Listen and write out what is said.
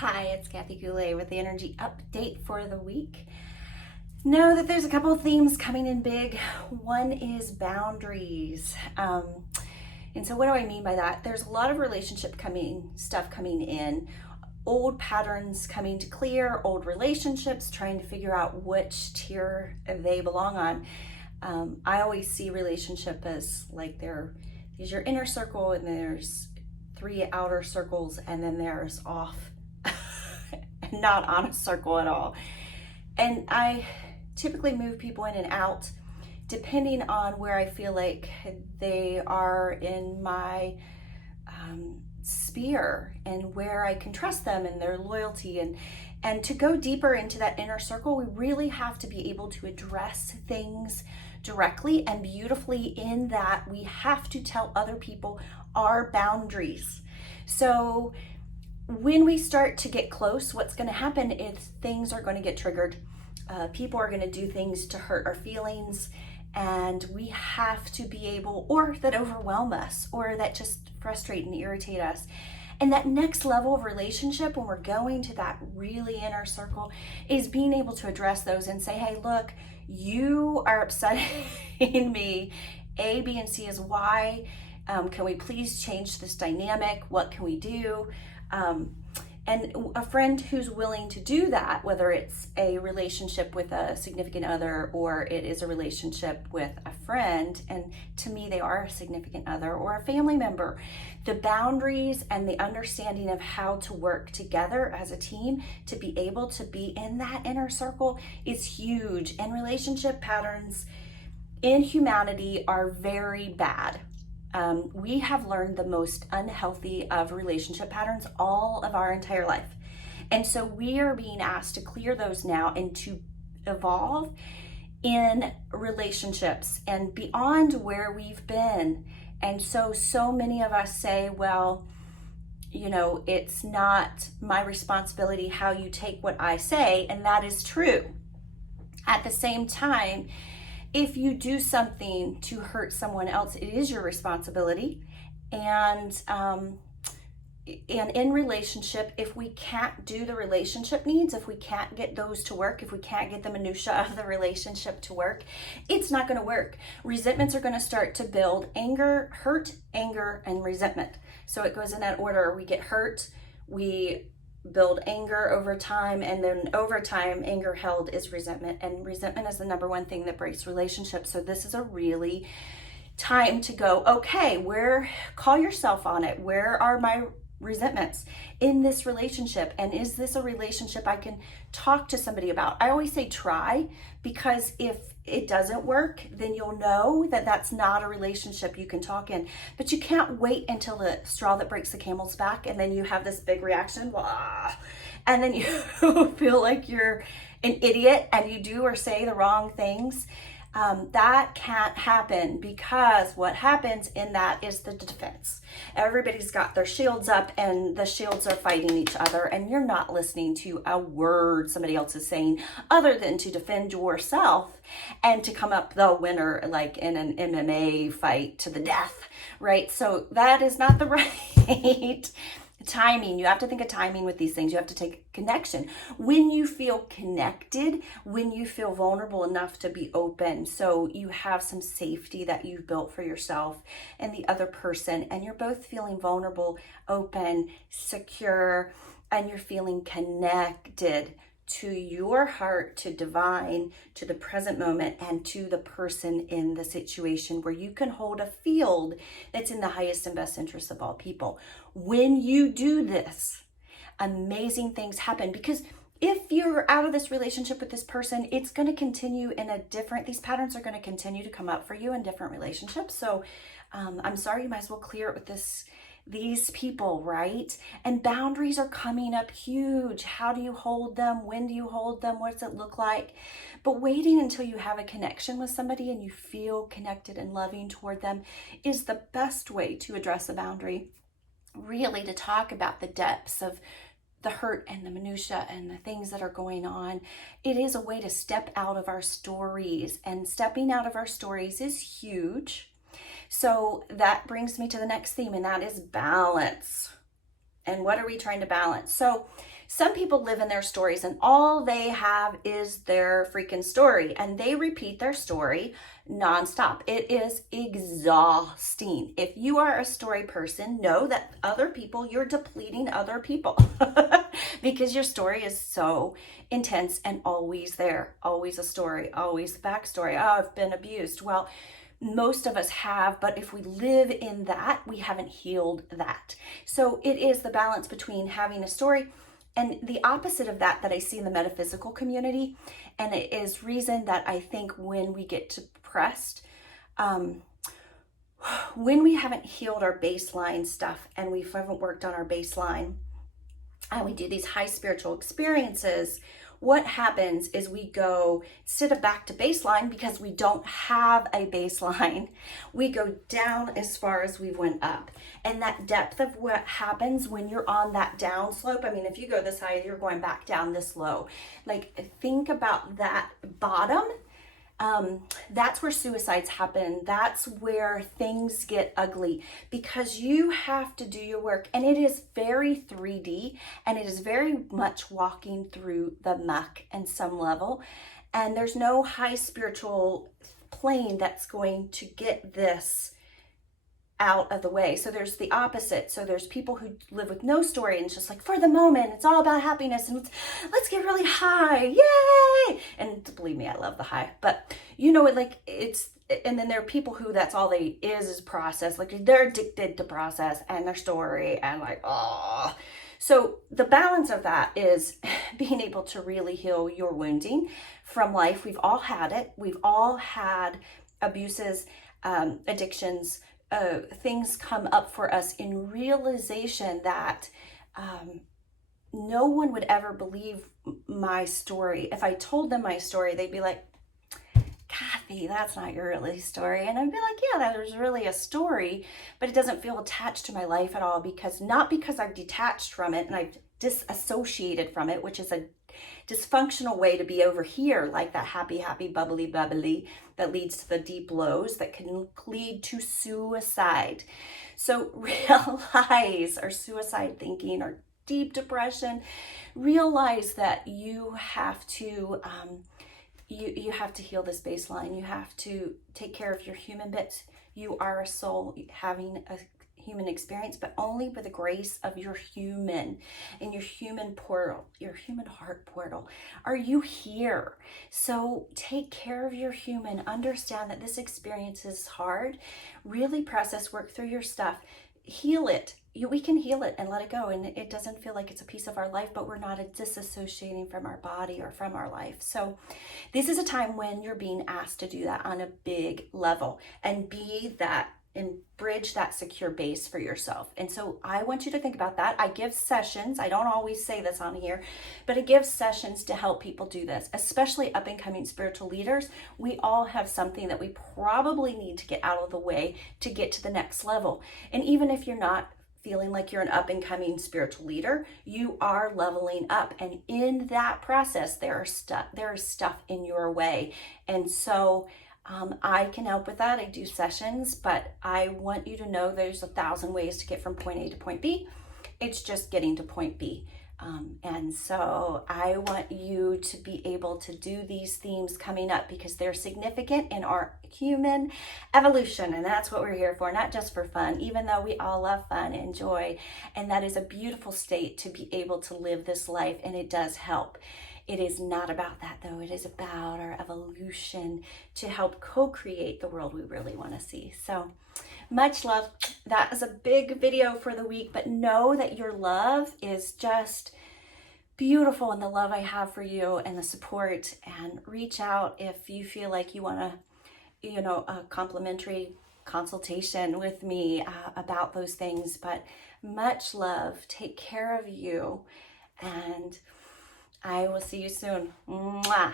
Hi, it's Cathy Goulet with the energy update for the week. Know that there's a couple of themes coming in big. One is boundaries. And so what do I mean by that? There's a lot of stuff coming in, old patterns coming to clear, old relationships, trying to figure out which tier they belong on. I always see relationship as like there's your inner circle and there's three outer circles and then there's off not on a circle at all. And I typically move people in and out depending on where I feel like they are in my sphere and where I can trust them and their loyalty. And to go deeper into that inner circle, we really have to be able to address things directly and beautifully, in that we have to tell other people our boundaries. So when we start to get close, what's going to happen is things are going to get triggered. People are going to do things to hurt our feelings, and we have to be able, or that overwhelm us, or that just frustrate and irritate us. And that next level of relationship, when we're going to that really inner circle, is being able to address those and say, hey, look, you are upsetting me. A, B, and C is why. Can we please change this dynamic? What can we do? And a friend who's willing to do that, whether it's a relationship with a significant other or it is a relationship with a friend, and to me they are a significant other, or a family member, the boundaries and the understanding of how to work together as a team to be able to be in that inner circle is huge. And relationship patterns in humanity are very bad. We have learned the most unhealthy of relationship patterns all of our entire life. And so we are being asked to clear those now and to evolve in relationships and beyond where we've been. And so many of us say, well, it's not my responsibility how you take what I say. And that is true. At the same time, if you do something to hurt someone else, it is your responsibility. And in relationship, if we can't do the relationship needs, if we can't get those to work, if we can't get the minutia of the relationship to work, it's not going to work. Resentments are going to start to build. Hurt, anger, and resentment. So it goes in that order. We get hurt, we build anger over time, and then over time, anger held is resentment, and resentment is the number one thing that breaks relationships. So this is a really time to go, okay, call yourself on it. Where are my resentments in this relationship? And is this a relationship I can talk to somebody about? I always say try, because if it doesn't work, then you'll know that that's not a relationship you can talk in. But you can't wait until the straw that breaks the camel's back, and then you have this big reaction, blah, and then you feel like you're an idiot and you do or say the wrong things. That can't happen, because what happens in that is the defense. Everybody's got their shields up and the shields are fighting each other, and you're not listening to a word somebody else is saying other than to defend yourself and to come up the winner, like in an MMA fight to the death, right? So that is not the right timing. You have to think of timing with these things. You have to take connection. When you feel connected, when you feel vulnerable enough to be open, so you have some safety that you've built for yourself and the other person, and you're both feeling vulnerable, open, secure, and you're feeling connected to your heart, to divine, to the present moment, and to the person in the situation, where you can hold a field that's in the highest and best interest of all people. When you do this, amazing things happen, because if you're out of this relationship with this person, it's going to continue these patterns are going to continue to come up for you in different relationships. So I'm sorry, you might as well clear it with these people, right? And boundaries are coming up huge. How do you hold them? When do you hold them? What does it look like? But waiting until you have a connection with somebody and you feel connected and loving toward them is the best way to address a boundary. Really, to talk about the depths of the hurt and the minutia and the things that are going on. It is a way to step out of our stories, and stepping out of our stories is huge. So that brings me to the next theme, and that is balance. And what are we trying to balance? So Some people live in their stories and all they have is their freaking story, and they repeat their story nonstop. It is exhausting. If you are a story person, know that other people, you're depleting other people because your story is so intense and always there, always a story, always the backstory. Oh, I've been abused. Well, most of us have, but if we live in that, we haven't healed that. So it is the balance between having a story and the opposite of that I see in the metaphysical community. And it is reason that I think when we get depressed, when we haven't healed our baseline stuff and we haven't worked on our baseline and we do these high spiritual experiences, what happens is we go, instead of back to baseline, because we don't have a baseline, we go down as far as we went up. And that depth of what happens when you're on that down slope, I mean, if you go this high, you're going back down this low. Like, think about that bottom. That's where suicides happen. That's where things get ugly, because you have to do your work, and it is very 3D, and it is very much walking through the muck in some level, and there's no high spiritual plane that's going to get this out of the way. So there's the opposite. So there's people who live with no story, and it's just like, for the moment, it's all about happiness, and let's get really high, yay! And believe me, I love the high, but you know, like, it's, and then there are people who that's all they is process, like they're addicted to process and their story, and like, oh. So the balance of that is being able to really heal your wounding from life. We've all had it. We've all had abuses, addictions, things come up for us in realization that no one would ever believe my story. If I told them my story, they'd be like, Cathy, that's not your really story. And I'd be like, yeah, there's really a story, but it doesn't feel attached to my life at all, because not because I've detached from it and I've disassociated from it, which is a dysfunctional way to be over here, like that happy, bubbly that leads to the deep lows that can lead to suicide. So realize, or suicide thinking, or deep depression, realize that you have to you have to heal this baseline. You have to take care of your human bits. You are a soul having a human experience, but only by the grace of your human and your human portal, your human heart portal. Are you here? So take care of your human. Understand that this experience is hard. Really process, work through your stuff, heal it. We can heal it and let it go, and it doesn't feel like it's a piece of our life, but we're not disassociating from our body or from our life. So this is a time when you're being asked to do that on a big level and be that and bridge that secure base for yourself. And so I want you to think about that. I give sessions. I don't always say this on here, but I give sessions to help people do this, especially up and coming spiritual leaders. We all have something that we probably need to get out of the way to get to the next level. And even if you're not feeling like you're an up and coming spiritual leader, you are leveling up. And in that process, there is stuff in your way. And so I can help with that. I do sessions, but I want you to know there's 1,000 ways to get from point A to point B. It's just getting to point B. And so I want you to be able to do these themes coming up because they're significant in our human evolution. And that's what we're here for, not just for fun, even though we all love fun and joy. And that is a beautiful state to be able to live this life. And it does help. It is not about that, though. It is about our evolution to help co-create the world we really want to see. So much love. That is a big video for the week, but know that your love is just beautiful, and the love I have for you and the support. And reach out if you feel like you want a complementary consultation with me about those things. But much love. Take care of you, and I will see you soon. Mwah.